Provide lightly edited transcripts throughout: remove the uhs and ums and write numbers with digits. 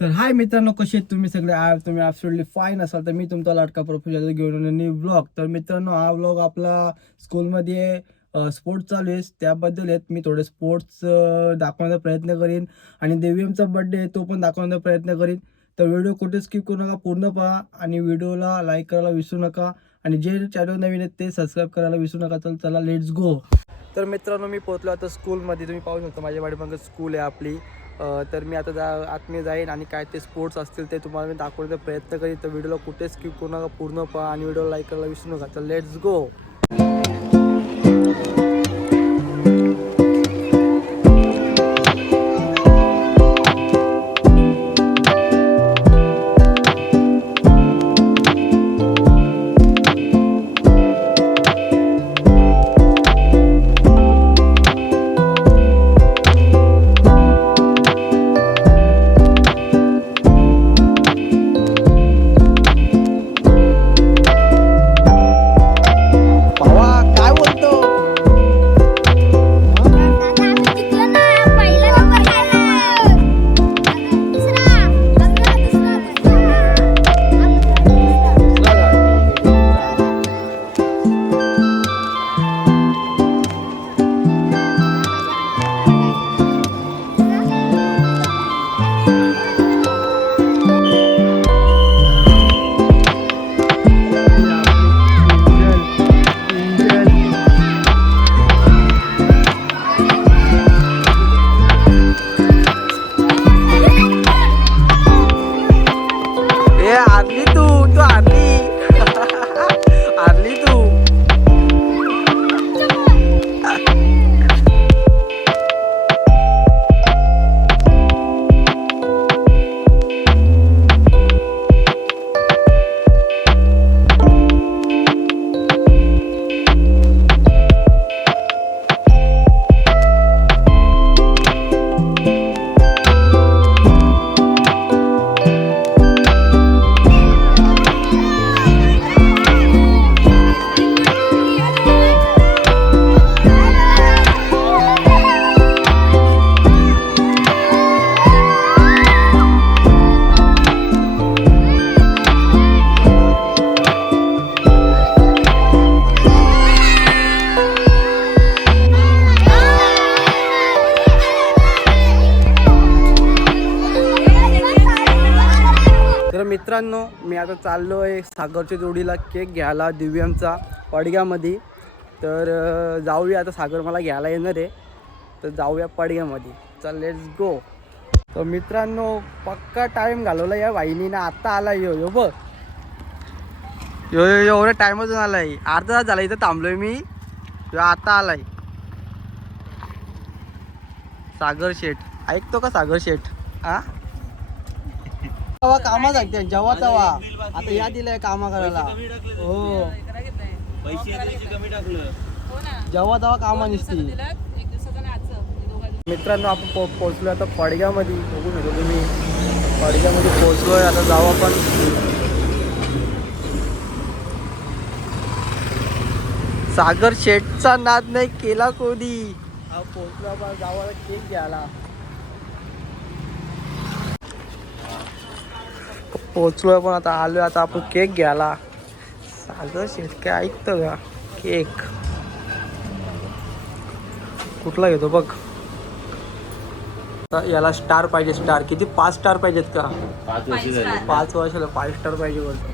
तर हाय मित्रांनो, कसे आहेत तुम्ही सगळे? तुम्ही ॲब्सोल्युटली फाईन असाल तर मी तुमचा लाडका प्रोफेसर घेऊन न्यू ब्लॉग. तर मित्रांनो, हा ब्लॉग आपला स्कूलमध्ये स्पोर्ट्स चालू आहे त्याबद्दल आहेत. मी थोडे स्पोर्ट्स दाखवण्याचा प्रयत्न करीन आणि देवीमचा बड्डे आहे तो पण दाखवण्याचा प्रयत्न करीन. तर व्हिडिओ कुठे स्किप करू नका, पूर्ण पहा आणि व्हिडिओला लाईक करायला विसरू नका आणि जे चॅनल नवीन आहेत ते सबस्क्राईब करायला विसरू नका. तर चला लेट्स गो. तर मित्रांनो, मी पोहोचलो आता स्कूलमध्ये. तुम्ही पाहू शकता माझ्या पाठीमागे स्कूल आहे आपली. तर मी आता आतमध्ये जाईन आणि काय ते स्पोर्ट्स असतील ते तुम्हाला मी दाखवण्याचा प्रयत्न करीन. तर व्हिडिओला कुठे स्किप करू नका, पूर्ण पहा आणि व्हिडिओला लाईक करायला विसरू नका. तर लेट्स गो. तर मित्रांनो, मी आता चाललो आहे सागरच्या जोडीला केक घ्यायला दिव्यांचा पडग्यामध्ये. तर जाऊया आता, सागर मला घ्यायला येणार आहे तर जाऊया पडग्यामध्ये. चल लेट्स गो. तर मित्रांनो, पक्का टाईम घालवला या वाहिनीनं. आत्ता आला यो बघ, यो एवढा टाईमच आला आहे. अर्धा तास झाला इथं थांबलोय मी. आता आलाय सागर शेठ. ऐकतो का सागर शेठ? हा, कामा सांगते जेव्हा तेव्हा. आता या दिलाय कामा करायला. हो, जेव्हा तेव्हा कामा निसती. मित्रांनो, आपण पोहोचलो आता पडग्यामध्ये. बघू शकतो तुम्ही, पडग्यामध्ये पोहोचलोय. आता जाऊ आपण. सागर शेठचा नाद नाही केला कोणी. हा पोहोचलो आपण, जाऊ केक घ्यायला. पोहोचलोय पण आता आलोय आता आपण केक घ्यायला. सागर शेठ काय ऐकतं का? केक कुठला घेतो बघ. याला स्टार पाहिजे. स्टार किती? 5 स्टार पाहिजेत का? 5 वर्षाला 5 स्टार पाहिजे बोलतो.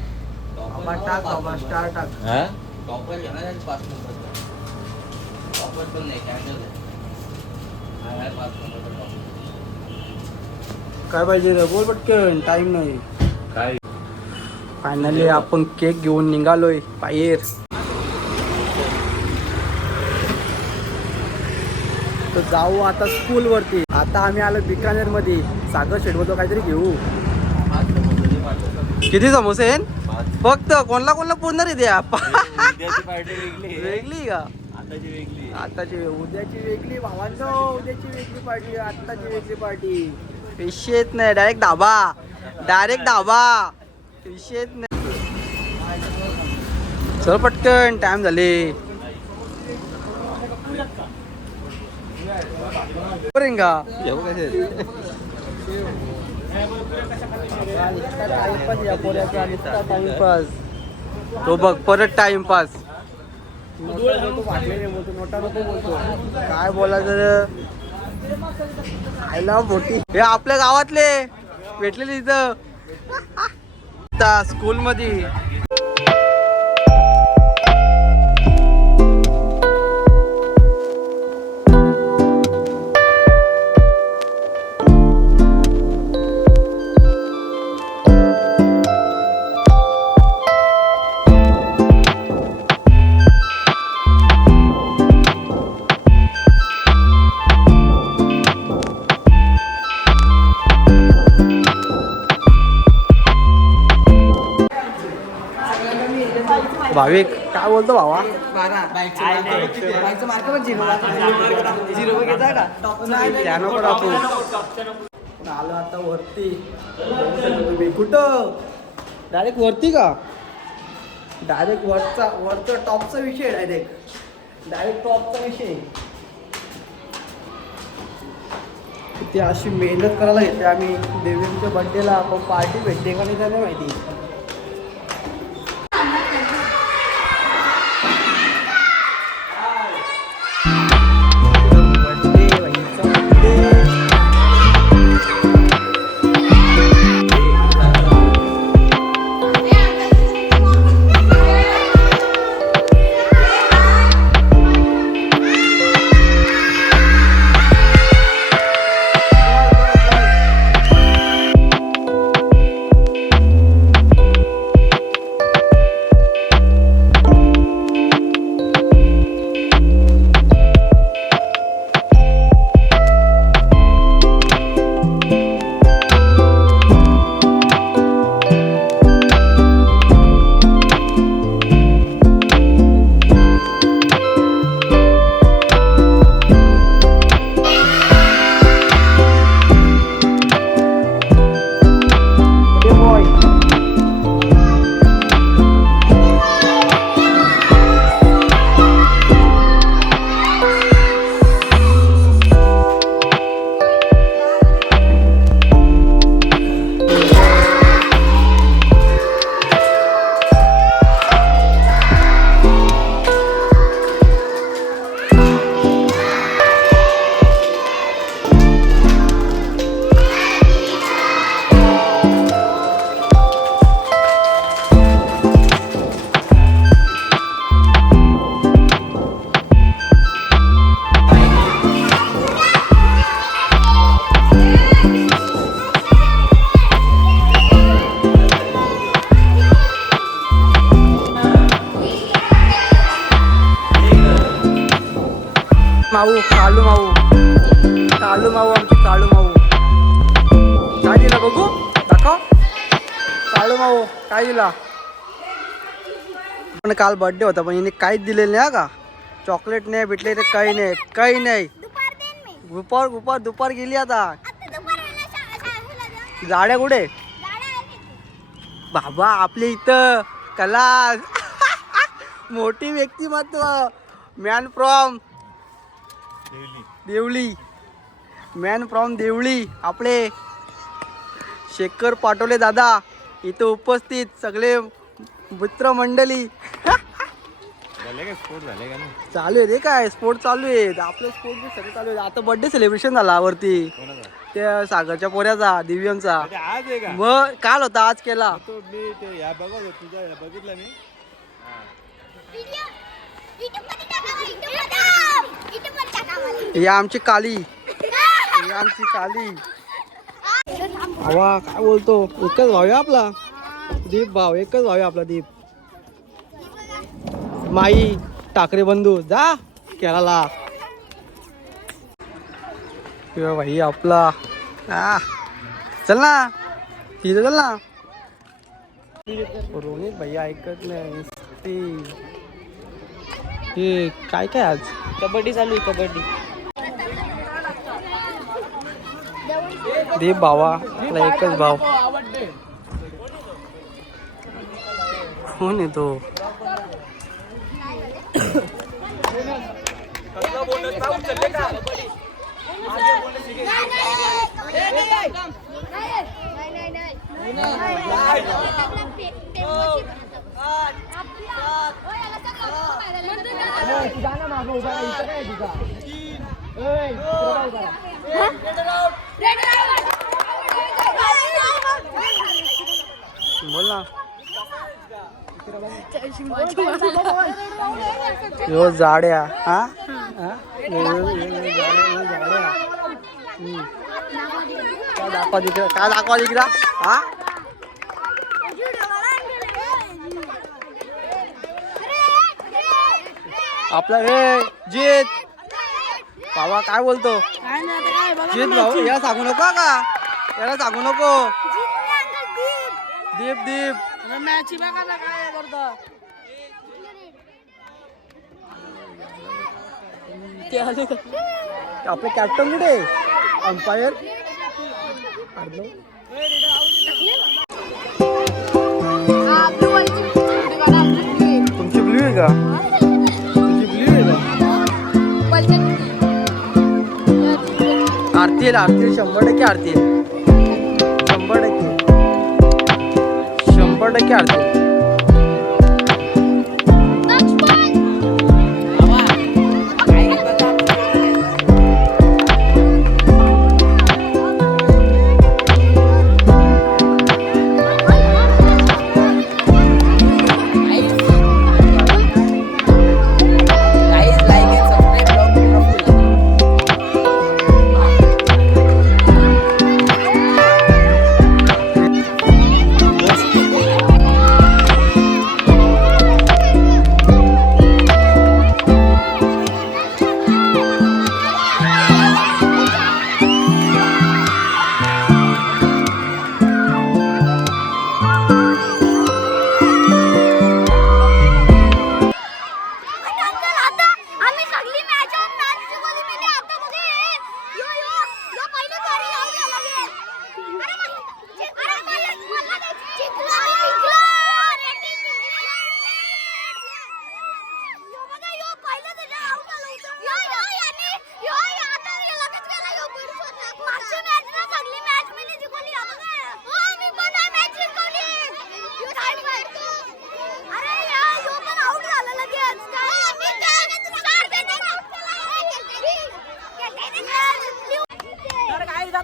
टाक बाबा, स्टार टाक. काय पाहिजे रे? बोल पटकन, टाइम नाही. काय फायनली आपण केक घेऊन निघालोय बाहेर. तर जाऊ आता स्कूल वरती. आता आम्ही आलो बिकानेर मध्ये. सागर शेठ बोलतो काहीतरी घेऊ. किती समोसे आहेत? फक्त कोणला पूर्ण रे द्या. वेगळी का? आताची उद्याची वेगळी भावांनो, उद्याची वेगळी पार्टी, आत्ताची वेगळी पार्टी. विषयच नाही, डायरेक्ट धाबा विषयच नाही. चल पटकन, टाइम झाले. तो बघ परत टाइमपास. काय बोलायचं आयला मोठी हे आपल्या गावातले भेटलेले इथं स्कूल मध्ये. भाविक काय बोलतो भावा? आलो आता वरती. कुठं डायरेक्ट वरती का? डायरेक्ट वरचा टॉपचा विषय. डायरेक्ट टॉपचा विषय. किती अशी मेहनत करायला घेते आम्ही देवीच्या बर्थडेला, पण पार्टी भेटते का नाही त्याला माहिती. कालू माऊ आमची कालू माऊ. काय दिला बघू दाखव. कालू माऊ काय दिला? पण काल बर्थडे होता पण हिने काहीच दिलेलं नाही का. चॉकलेट नाही भेटले तर काही नाही. दुपार गेली आता. गाड्या कुठे बाबा? आपल्या इथं कला मोठी व्यक्तिमत्व. मॅन फ्रॉम देवळी आपले शेखर पाटोले दादा इथं उपस्थित सगळे मित्र मंडळी. चालू आहे रे. काय स्पोर्ट चालू आहे आपलं. स्पोर्ट सगळं चालू आहे. आता बर्थडे सेलिब्रेशन झाला वरती त्या सागरच्या पोऱ्याचा दिव्यांचा. मग काल होता आज केला. बघितलं मी. ही आमची काली. हवा काय बोलतो. एकच भाव आहे आपला दीप भाव. एकच भाव आहे आपला दीप. माई ठाकरे बंधू जा केरळला. भाई आपला चल ना तिथे चल ना. रोनित भाई ऐकत नाही. हे काय काय आज कबड्डी चालू आहे कबड्डी. दे भावा आपला एकच भाव कोण येतो बोल ना यो जाड्या हा काय दाखवा तिकडा हा आपला हे जीत बाबा काय बोलतो जीत भाऊ याला सांगू नको का याला सांगू नको दीप दीप मॅच बघा ना काय करतो. आपले कॅप्टन कुठे अंपायर तुमची ब्ल्यू आहे का तुमची ब्ल्यू आहे का आरती आरती 100% आरती 100% आरती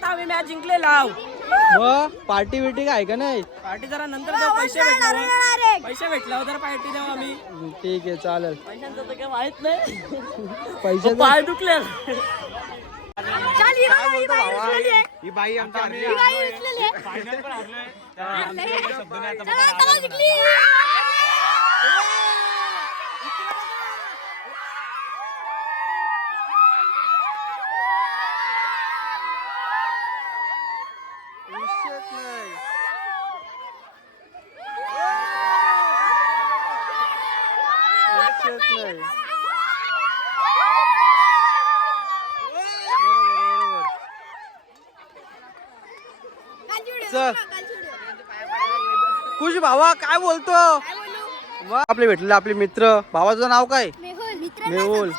आम्ही मॅच जिंकलेला आहोत. मग पार्टी बिर्टी काय का नाही पार्टी जरा नंतर देऊ. पैसे भेटल्यावर तर पार्टी देऊ आम्ही. ठीक आहे चालेल पैशांचं तर काय माहित नाही. पैसे पाय दुखले. ही बाई आमच्या चल खुश भावा काय बोलतो आपले भेटलेले आपले मित्र भावाचं नाव काय मेहुल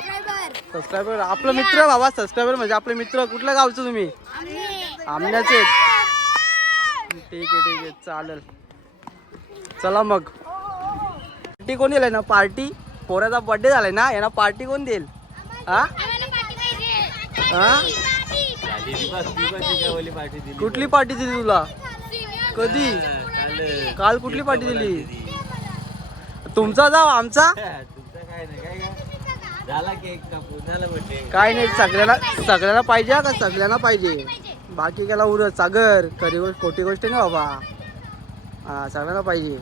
सबस्क्रायबर आपला मित्र भावा सबस्क्रायबर म्हणजे आपले मित्र कुठल्या गावचं तुम्ही आमण्याचे ठीक आहे चालेल चला मग पार्टी कोण दिलाय ना पार्टी पोराचा बर्थडे झालाय ना यांना पार्टी कोण देईल हा कुठली पार्टी दिली तुला कधी काल कुठली पार्टी दिली तुमचा जाव आमचा काय नाही सगळ्यांना पाहिजे का सगळ्यांना पाहिजे बाकी केला उरत सागर खरी गोष्ट खोटी गोष्ट नाही बाबा हा सगळ्यांना पाहिजे